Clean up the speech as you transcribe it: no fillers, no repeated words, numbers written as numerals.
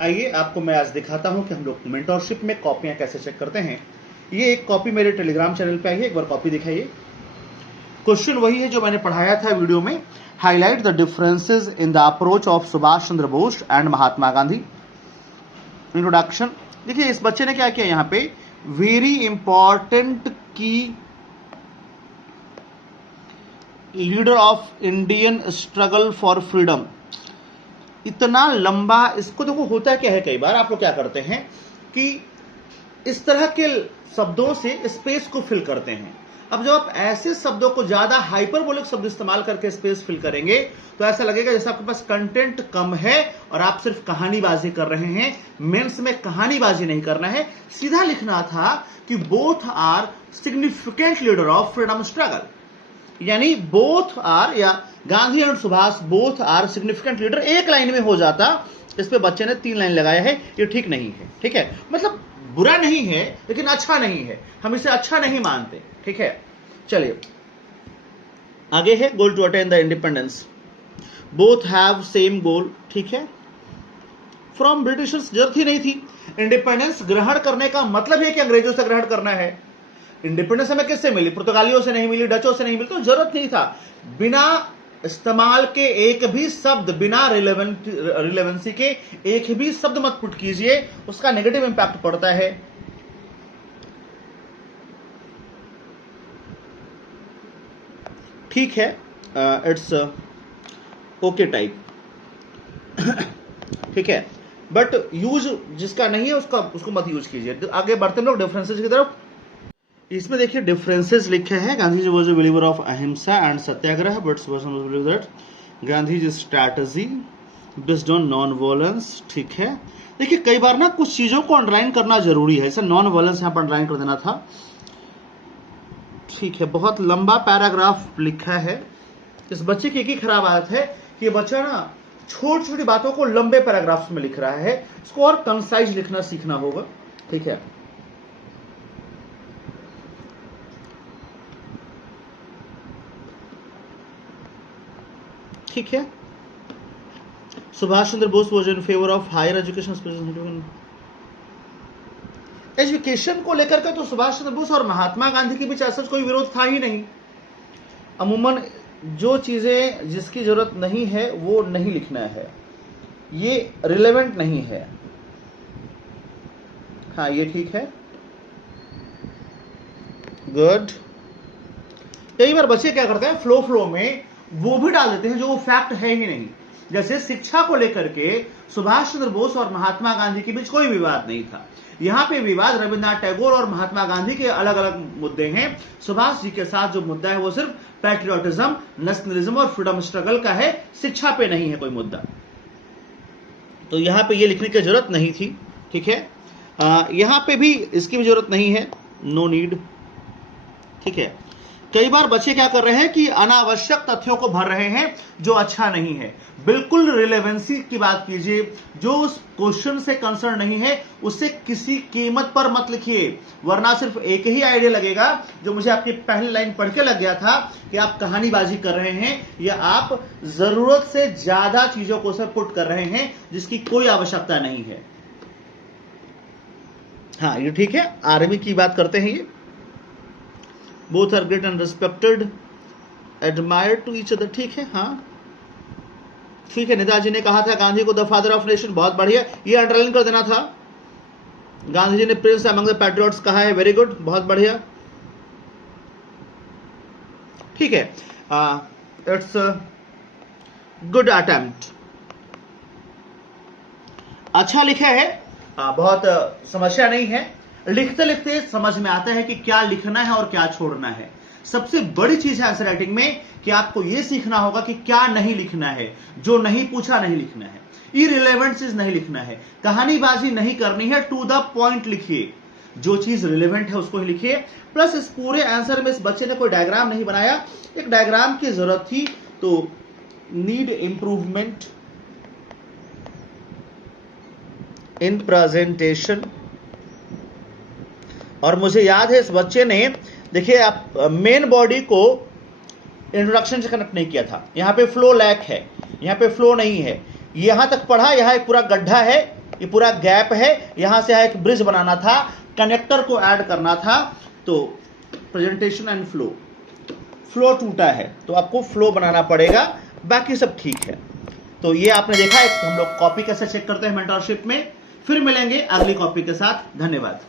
आइए आपको मैं आज दिखाता हूं कि हम लोग मेंटरशिप में कॉपियां कैसे चेक करते हैं। ये एक कॉपी मेरे टेलीग्राम चैनल पे आई है, एक बार कॉपी दिखाइए। क्वेश्चन वही है जो मैंने पढ़ाया था वीडियो में। Highlight the differences in the approach of Subhash Chandra Bose and Mahatma Gandhi. Introduction. देखिए इस बच्चे ने क्या किया यहाँ पे, वेरी इंपॉर्टेंट की leader of Indian struggle for freedom. इतना लंबा इसको देखो, होता क्या है कई बार आप लोग क्या करते हैं कि इस तरह के शब्दों से स्पेस को फिल करते हैं। अब जब आप ऐसे शब्दों को ज्यादा हाइपरबोलिक शब्द इस्तेमाल करके स्पेस फिल करेंगे तो ऐसा लगेगा जैसे आपके पास कंटेंट कम है और आप सिर्फ कहानीबाजी कर रहे हैं। मेंस में कहानीबाजी नहीं करना है, सीधा लिखना था कि both are significant leader of freedom struggle, यानी बोथ आर या Gandhi and Subhash both are significant leader एक लाइन में हो जाता। इस पे बच्चे ने 3 लाइन लगाया है, ये ठीक नहीं है। ठीक है, मतलब बुरा नहीं है लेकिन अच्छा नहीं है, हम इसे अच्छा नहीं मानते। ठीक है, चलिए आगे है। Goal to attain the independence, both have same goal. ठीक है, फ्रॉम ब्रिटिशर्स, जरूरत ही नहीं थी। इंडिपेंडेंस ग्रहण करने का मतलब है कि अंग्रेजों से ग्रहण करना है। इंडिपेंडेंस हमें किससे मिली? पुर्तगालियों से नहीं मिली, डचों से नहीं मिली, तो जरूरत नहीं था। बिना इस्तेमाल के एक भी शब्द, बिना रिलेवेंसी के एक भी शब्द मत पुट कीजिए, उसका नेगेटिव इंपैक्ट पड़ता है। ठीक है, इट्स ओके टाइप। ठीक है, बट यूज जिसका नहीं है उसको मत यूज कीजिए। आगे बढ़ते हैं लोग डिफरेंसेस की तरफ। इसमें देखिए डिफरेंसेस लिखे हैं। Gandhi ji was a believer of अहिंसा and Satyagraha, but Subhash Chandra Bose believe that Gandhi G strategy based on non violence. ठीक है, देखिए कई बार ना कुछ चीजों को अंडरलाइन करना जरूरी है, जैसे नॉन वॉयलेंस यहां पर अंडरलाइन कर देना था। ठीक है, बहुत लंबा पैराग्राफ लिखा है। इस बच्चे की एक ही खराब आदत है कि ये बच्चा ना छोटी छोटी बातों को लंबे पैराग्राफ्स में लिख रहा है। इसको और कंसाइज लिखना सीखना होगा। ठीक है, ठीक है। Subhash Chandra Bose was in favour of higher education. Education को लेकर के तो सुभाष चंद्र बोस और महात्मा गांधी के बीच ऐसा कोई विरोध था ही नहीं। अमूमन जो चीजें जिसकी जरूरत नहीं है वो नहीं लिखना है, ये रिलेवेंट नहीं है। हाँ ये ठीक है, गुड। कई बार बच्चे क्या करते हैं, फ्लो में वो भी डाल देते हैं जो वो फैक्ट है ही नहीं। जैसे शिक्षा को लेकर के सुभाष चंद्र बोस और महात्मा गांधी के बीच कोई विवाद नहीं था। यहां पे विवाद रविन्द्रनाथ टैगोर और महात्मा गांधी के अलग अलग मुद्दे हैं। सुभाष जी के साथ जो मुद्दा है वो सिर्फ पैट्रियोटिज्म, नेशनलिज्म और फ्रीडम स्ट्रगल का है, शिक्षा पे नहीं है कोई मुद्दा। तो यहां पे ये लिखने की जरूरत नहीं थी। ठीक है, यहां पे भी इसकी भी जरूरत नहीं है, नो नीड। ठीक है, कई बार बच्चे क्या कर रहे हैं कि अनावश्यक तथ्यों को भर रहे हैं जो अच्छा नहीं है। बिल्कुल रिलेवेंसी की बात कीजिए, जो उस क्वेश्चन से कंसर्न नहीं है उसे किसी कीमत पर मत लिखिए, वरना सिर्फ एक ही आइडिया लगेगा जो मुझे आपकी पहली लाइन पढ़ के लग गया था कि आप कहानीबाजी कर रहे हैं या आप जरूरत से ज्यादा चीजों को उसे पुट कर रहे हैं जिसकी कोई आवश्यकता नहीं है। हाँ ये ठीक है, आर्मी की बात करते हैं। ये both are great and respected, admire to each other. ठीक है, हाँ ठीक है। नेताजी ने कहा था गांधी को द फादर ऑफ नेशन, बहुत बढ़िया, ये अंडरलाइन कर देना था। गांधी जी ने प्रिंस अमंग द पैट्रियट्स कहा है, वेरी गुड, बहुत बढ़िया। ठीक है, इट्स गुड अटेम्प्ट, अच्छा लिखा है। बहुत समस्या नहीं है, लिखते लिखते समझ में आता है कि क्या लिखना है और क्या छोड़ना है। सबसे बड़ी चीज है आंसर राइटिंग में कि आपको यह सीखना होगा कि क्या नहीं लिखना है, जो नहीं पूछा नहीं लिखना है, इररिलेवेंट चीज नहीं लिखना है, कहानीबाजी नहीं करनी है, टू द पॉइंट लिखिए, जो चीज रिलेवेंट है उसको ही लिखिए। प्लस इस पूरे आंसर में इस बच्चे ने कोई डायग्राम नहीं बनाया, एक डायग्राम की जरूरत थी, तो नीड इंप्रूवमेंट इन प्रेजेंटेशन। और मुझे याद है इस बच्चे ने, देखिए आप मेन बॉडी को इंट्रोडक्शन से कनेक्ट नहीं किया था। यहां पे फ्लो लैक है, यहां पे फ्लो नहीं है, यहां तक पढ़ा, यहां एक पूरा गड्ढा है, ये पूरा गैप है, यहां से एक ब्रिज बनाना था, कनेक्टर को ऐड करना था, तो प्रेजेंटेशन एंड फ्लो टूटा है, तो आपको फ्लो बनाना पड़ेगा, बाकी सब ठीक है। तो ये आपने देखा है हम लोग कॉपी कैसे चेक करते हैं मेंटरशिप में। फिर मिलेंगे अगली कॉपी के साथ, धन्यवाद।